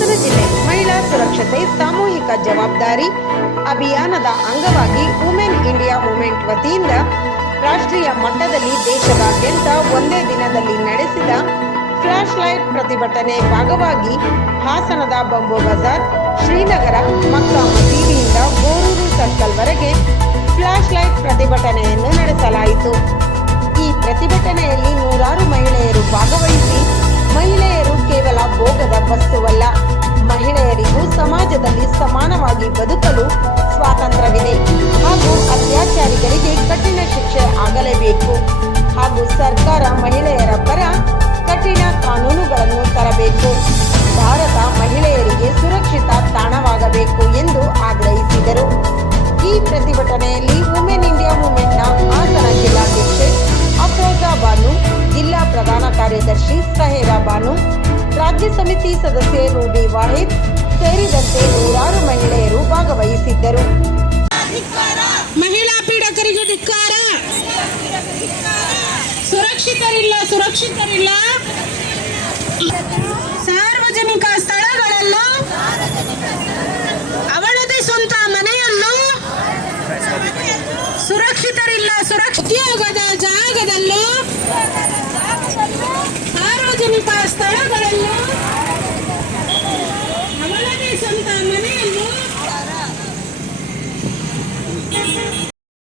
ಹಾಸನ ಜಿಲ್ಲೆ ಮಹಿಳಾ ಸುರಕ್ಷತೆ ಸಾಮೂಹಿಕ ಜವಾಬ್ದಾರಿ ಅಭಿಯಾನದ ಅಂಗವಾಗಿ ವುಮೆನ್ ಇಂಡಿಯಾ ಮೂಮೆಂಟ್ ವತಿಯಿಂದ ರಾಷ್ಟ್ರೀಯ ಮಟ್ಟದಲ್ಲಿ ದೇಶದಾದ್ಯಂತ ಒಂದೇ ದಿನದಲ್ಲಿ ನಡೆಸಿದ ಫ್ಲಾಶ್ ಲೈಟ್ ಪ್ರತಿಭಟನೆ ಭಾಗವಾಗಿ ಹಾಸನದ ಬಂಬು ಬಜಾರ್, ಶ್ರೀನಗರ, ಮಕ್ಕಾ ಮಸೀದಿಯಿಂದ ಗೋರೂರು ಸರ್ಕಲ್ವರೆಗೆ ಫ್ಲಾಶ್ ಲೈಟ್ ಪ್ರತಿಭಟನೆಯನ್ನು ನಡೆಸಲಾಯಿತು. ಈ ಪ್ರತಿಭಟನೆಯಲ್ಲಿ ನೂರಾರು ಮಹಿಳೆಯರು ಭಾಗವಹಿಸಿ ಮಹಿಳೆಯರು ಕೇವಲ ಭೋಗದ ವಸ್ತುವಲ್ಲ ಹಾಗೂ ಸರ್ಕಾರ ಮಹಿಳೆಯರ ಪರ ಕಠಿಣ ಕಾನೂನುಗಳನ್ನು ತರಬೇಕು. ಭಾರತ ಮಹಿಳೆಯರಿಗೆ ಸುರಕ್ಷಿತ ತಾಣವಾಗಬೇಕು ಎಂದು ಆಗ್ರಹಿಸಿದರು. ಈ ಪ್ರತಿಭಟನೆಯಲ್ಲಿ ವುಮೆನ್ ಇಂಡಿಯಾ ಮೂವ್ಮೆಂಟ್ನ ಹಾಸನ ಜಿಲ್ಲಾಧ್ಯಕ್ಷೆ ಅಫ್ರೋಜಾ ಬಾನು, ಜಿಲ್ಲಾ ಪ್ರಧಾನ ಕಾರ್ಯದರ್ಶಿ ಸಹೇರಾ ಬಾನು, ರಾಜ್ಯ ಸಮಿತಿ ಸದಸ್ಯೆ ರೂಬಿ ವಾಹಿದ್ ಸೇರಿದಂತೆ ನೂರಾರು ಮಹಿಳೆಯರು ಭಾಗವಹಿಸಿದ್ದರು. ಮಹಿಳಾ ಪೀಡಕರಿಗೂ ಧಿಕ್ಕಾರ. ಸುರಕ್ಷಿತರಿಲ್ಲ ಸುರಕ್ಷಿತರಿಲ್ಲ. ಸಾರ್ವಜನಿಕ ಸ್ಥಳಗಳನ್ನು ಅವಳದೇ ಸ್ವಂತ ಮನೆಯನ್ನು ಸುರಕ್ಷಿತರಿಲ್ಲ ಸುರಕ್ಷಿತದ ಜಾಗದಲ್ಲೂ, ಸಾರ್ವಜನಿಕ ಸ್ಥಳಗಳಲ್ಲೂ, ಅವಳದೇ ಸ್ವಂತ ಮನೆಯಲ್ಲೂ